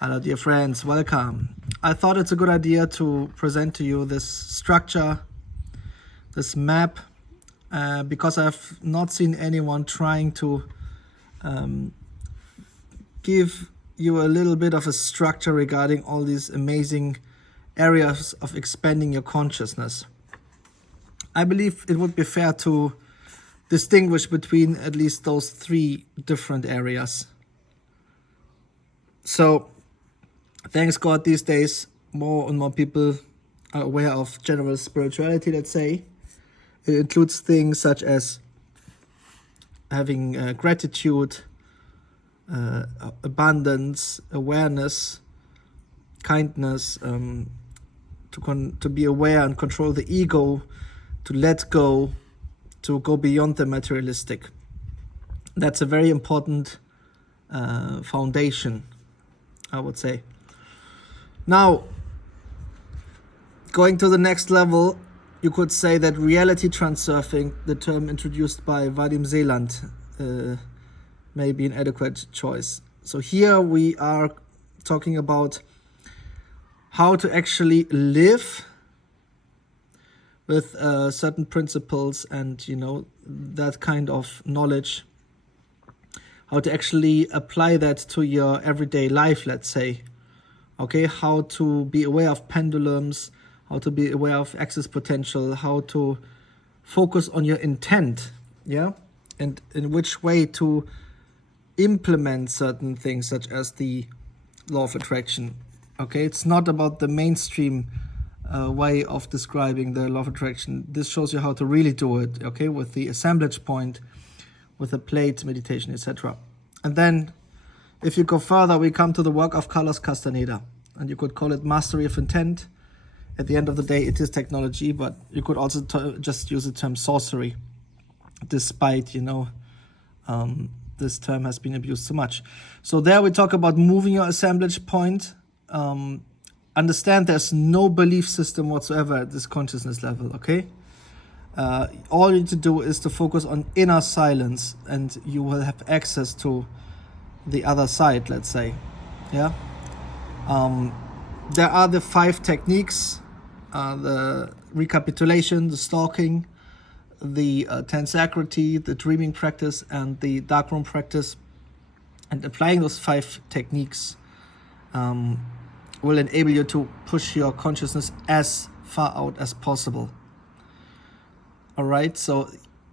Hello, dear friends, welcome. I thought it's a good idea to present to you this structure, this map, because I've not seen anyone trying to give you a little bit of a structure regarding all these amazing areas of expanding your consciousness. I believe it would be fair to distinguish between at least those three different areas. So, thanks God, these days, more and more people are aware of general spirituality, let's say. It includes things such as having gratitude, abundance, awareness, kindness, to be aware and control the ego, to let go, to go beyond the materialistic. That's a very important foundation, I would say. Now, going to the next level, you could say that reality transurfing, the term introduced by Vadim Zeland, may be an adequate choice. So here we are talking about how to actually live with certain principles and, that kind of knowledge, how to actually apply that to your everyday life, let's say. Okay, how to be aware of pendulums, how to be aware of access potential, how to focus on your intent, and in which way to implement certain things such as the law of attraction. Okay, it's not about the mainstream way of describing the law of attraction. This shows you how to really do it, okay, with the assemblage point, with the plate meditation, etc. And then if you go further, we come to the work of Carlos Castaneda, and you could call it mastery of intent. At the end of the day, it is technology, but you could also just use the term sorcery, despite, this term has been abused so much. So there we talk about moving your assemblage point. Understand there's no belief system whatsoever at this consciousness level, okay? All you need to do is to focus on inner silence, and you will have access to the other side, let's say. There are the 5 techniques, the recapitulation, the stalking, the tensacrity, the dreaming practice, and the darkroom practice. And applying those 5 techniques will enable you to push your consciousness as far out as possible. All right, so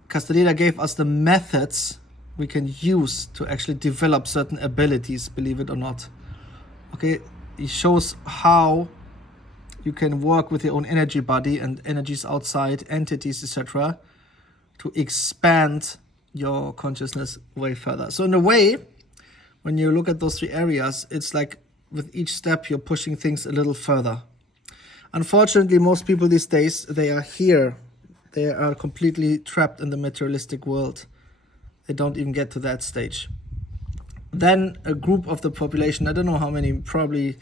Castaneda gave us the methods we can use to actually develop certain abilities, believe it or not. Okay, he shows how you can work with your own energy body and energies outside, entities, etc., to expand your consciousness way further. So in a way, when you look at those 3 areas, it's like with each step you're pushing things a little further. Unfortunately, most people these days, they are here. They are completely trapped in the materialistic world. They don't even get to that stage. Then a group of the population, I don't know how many, probably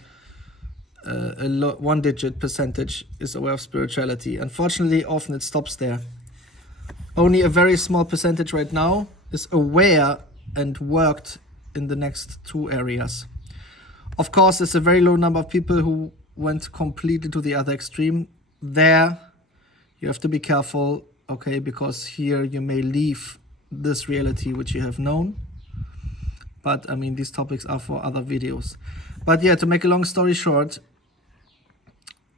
a 1-digit percentage is aware of spirituality. Unfortunately, often it stops there. Only a very small percentage right now is aware and worked in the next 2 areas. Of course, there's a very low number of people who went completely to the other extreme. There, you have to be careful, okay, because here you may leave this reality which you have known. But, these topics are for other videos. But yeah, to make a long story short,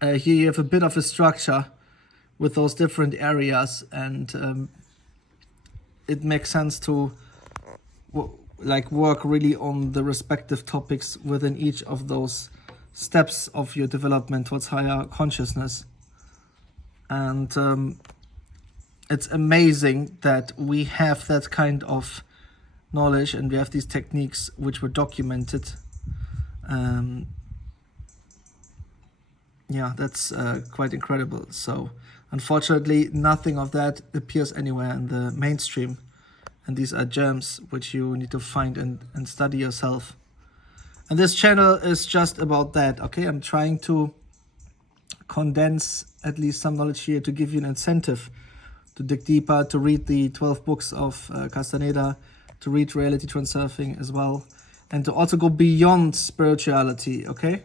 here you have a bit of a structure with those different areas, and it makes sense to work really on the respective topics within each of those steps of your development towards higher consciousness. And it's amazing that we have that kind of knowledge and we have these techniques which were documented. That's quite incredible. So unfortunately, nothing of that appears anywhere in the mainstream. And these are gems which you need to find and study yourself. And this channel is just about that, okay? I'm trying to condense at least some knowledge here to give you an incentive to dig deeper, to read the 12 books of Castaneda, to read Reality Transurfing as well, and to also go beyond spirituality, okay?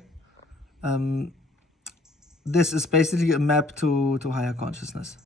This is basically a map to higher consciousness.